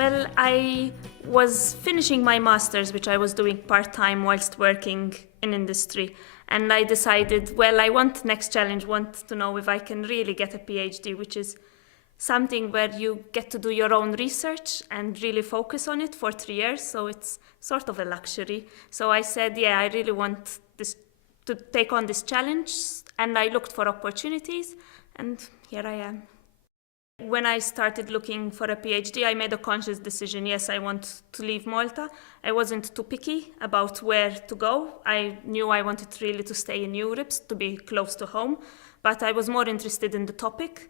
Well, I was finishing my master's, which I was doing part-time whilst working in industry. And I decided, well, I want next challenge, want to know if I can really get a PhD, which is something where you get to do your own research and really focus on it for 3 years. So it's sort of a luxury. So I said, yeah, I really want this to take on this challenge. And I looked for opportunities, and here I am. When I started looking for a PhD, I made a conscious decision. Yes, I want to leave Malta. I wasn't too picky about where to go. I knew I wanted really to stay in Europe, to be close to home, but I was more interested in the topic.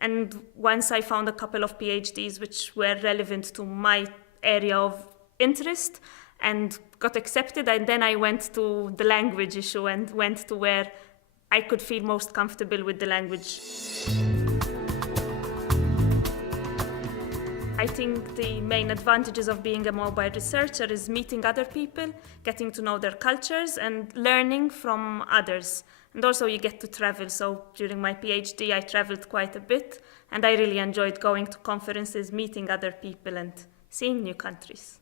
And once I found a couple of PhDs which were relevant to my area of interest and got accepted, and then I went to the language issue and went to where I could feel most comfortable with the language. I think the main advantages of being a mobile researcher is meeting other people, getting to know their cultures, and learning from others. And also you get to travel. So during my PhD, I traveled quite a bit, and I really enjoyed going to conferences, meeting other people, and seeing new countries.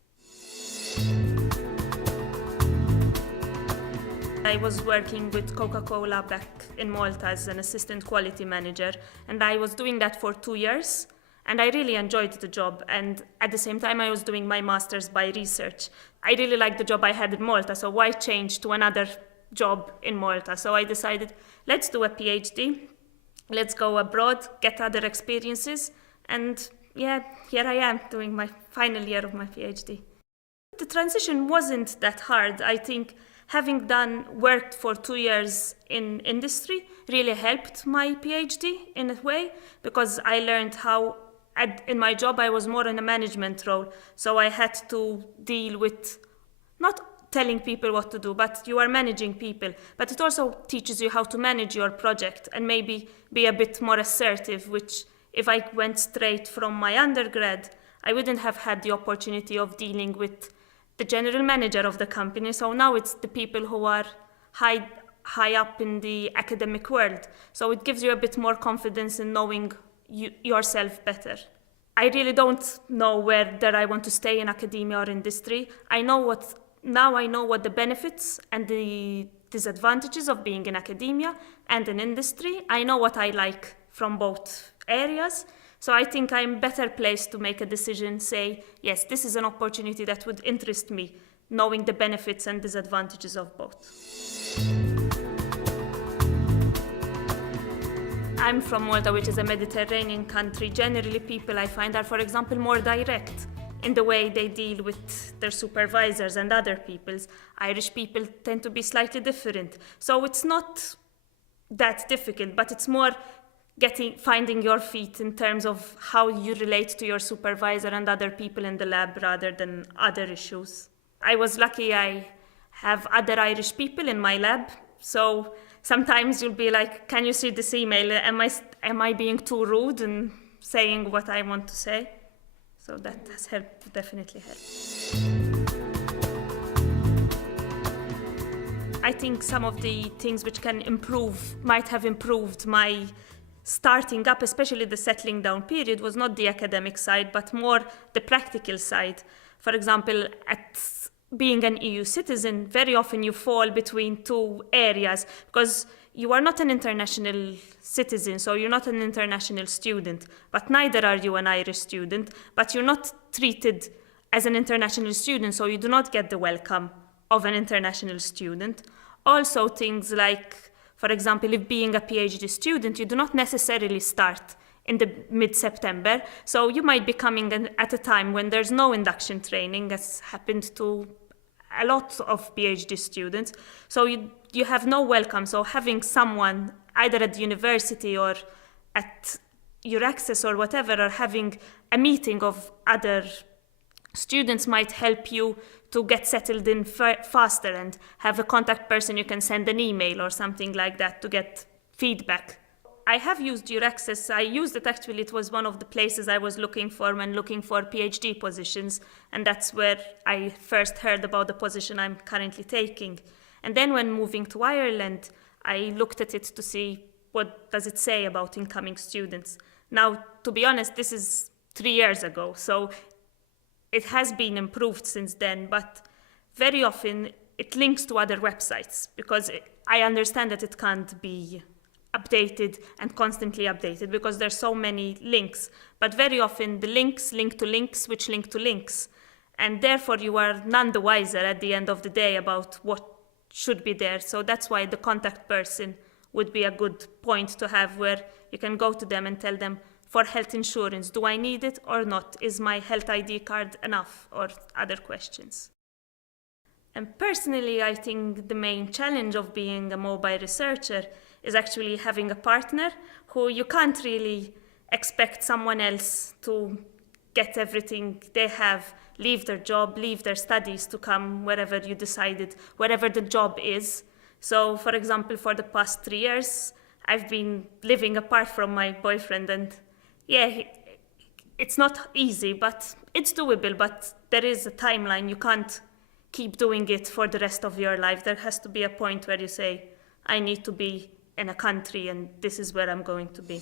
I was working with Coca-Cola back in Malta as an assistant quality manager, and I was doing that for 2 years. And I really enjoyed the job, and at the same time I was doing my master's by research. I really liked the job I had in Malta, so why change to another job in Malta? So I decided, let's do a PhD, let's go abroad, get other experiences, and yeah, here I am doing my final year of my PhD. The transition wasn't that hard. I think having worked for 2 years in industry really helped my PhD in a way, because I learned how in my job, I was more in a management role. So I had to deal with not telling people what to do, but you are managing people. But it also teaches you how to manage your project and maybe be a bit more assertive, which if I went straight from my undergrad, I wouldn't have had the opportunity of dealing with the general manager of the company. So now it's the people who are high up in the academic world. So it gives you a bit more confidence in knowing yourself better. I really don't know whether I want to stay in academia or industry. Now I know what the benefits and the disadvantages of being in academia and in industry. I know what I like from both areas. So I think I'm better placed to make a decision, say, yes, this is an opportunity that would interest me, knowing the benefits and disadvantages of both. I'm from Malta, which is a Mediterranean country. Generally, people I find are, for example, more direct in the way they deal with their supervisors and other peoples. Irish people tend to be slightly different. So it's not that difficult, but it's more finding your feet in terms of how you relate to your supervisor and other people in the lab rather than other issues. I was lucky I have other Irish people in my lab, so sometimes you'll be like, can you see this email? Am I being too rude and saying what I want to say? So that has helped, definitely helped. I think some of the things which might have improved my starting up, especially the settling down period, was not the academic side, but more the practical side. For example, at being an EU citizen, very often you fall between two areas because you are not an international citizen, so you're not an international student, but neither are you an Irish student, but you're not treated as an international student, so you do not get the welcome of an international student. Also things like, for example, if being a PhD student, you do not necessarily start in the mid-September, so you might be coming at a time when there's no induction training, as happened to a lot of PhD students. So you have no welcome. So having someone either at the university or at your access or whatever, or having a meeting of other students might help you to get settled in faster and have a contact person you can send an email or something like that to get feedback. I have used your access. I used it actually. It was one of the places I was looking for when looking for PhD positions. And that's where I first heard about the position I'm currently taking. And then when moving to Ireland, I looked at it to see what does it say about incoming students. Now, to be honest, this is 3 years ago. So it has been improved since then, but very often it links to other websites, because I understand that it can't be updated and constantly updated because there's so many links, but very often the links link to links which link to links, and therefore you are none the wiser at the end of the day about what should be there. So that's why the contact person would be a good point to have, where you can go to them and tell them, for health insurance, do I need it or not? Is my health ID card enough? Or other questions. And personally, I think the main challenge of being a mobile researcher is actually having a partner who you can't really expect someone else to get everything they have, leave their job, leave their studies to come wherever you decided, wherever the job is. So, for example, for the past 3 years, I've been living apart from my boyfriend, and yeah, it's not easy, but it's doable, but there is a timeline. You can't keep doing it for the rest of your life. There has to be a point where you say, I need to be in a country and this is where I'm going to be.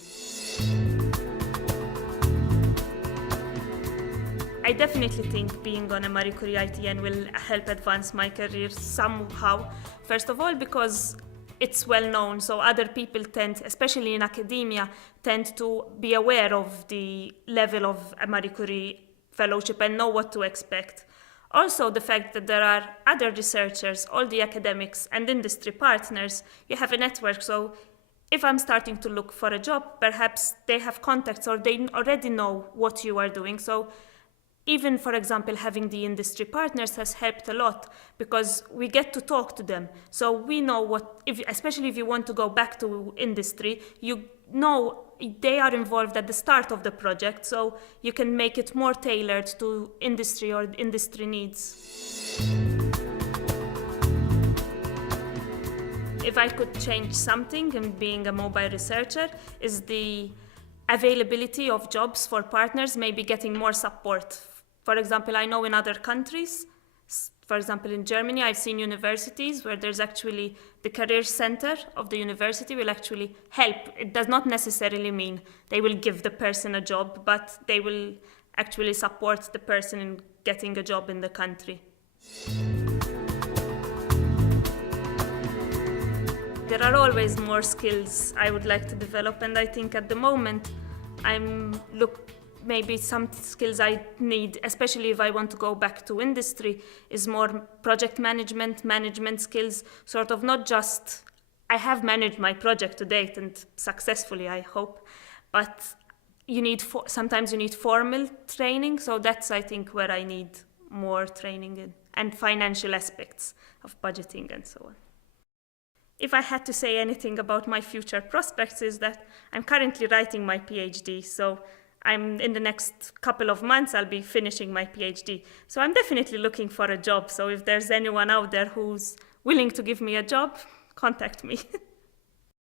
I definitely think being on a Marie Curie ITN will help advance my career somehow. First of all, because it's well known, so other people tend, especially in academia, tend to be aware of the level of a Marie Curie fellowship and know what to expect. Also, the fact that there are other researchers, all the academics and industry partners, you have a network. So if I'm starting to look for a job, perhaps they have contacts or they already know what you are doing. So even, for example, having the industry partners has helped a lot, because we get to talk to them. So we know what, especially if you want to go back to industry, you know they are involved at the start of the project, so you can make it more tailored to industry or industry needs. If I could change something in being a mobile researcher, is the availability of jobs for partners, maybe getting more support. For example, I know in other countries, for example, in Germany, I've seen universities where there's actually the career center of the university will actually help. It does not necessarily mean they will give the person a job, but they will actually support the person in getting a job in the country. There are always more skills I would like to develop, and I think at the moment maybe some skills I need, especially if I want to go back to industry, is more project management skills, sort of not just, I have managed my project to date and successfully, I hope, but sometimes you need formal training, so that's, I think, where I need more training in, and financial aspects of budgeting and so on. If I had to say anything about my future prospects, is that I'm currently writing my PhD, so in the next couple of months, I'll be finishing my PhD. So I'm definitely looking for a job. So if there's anyone out there who's willing to give me a job, contact me.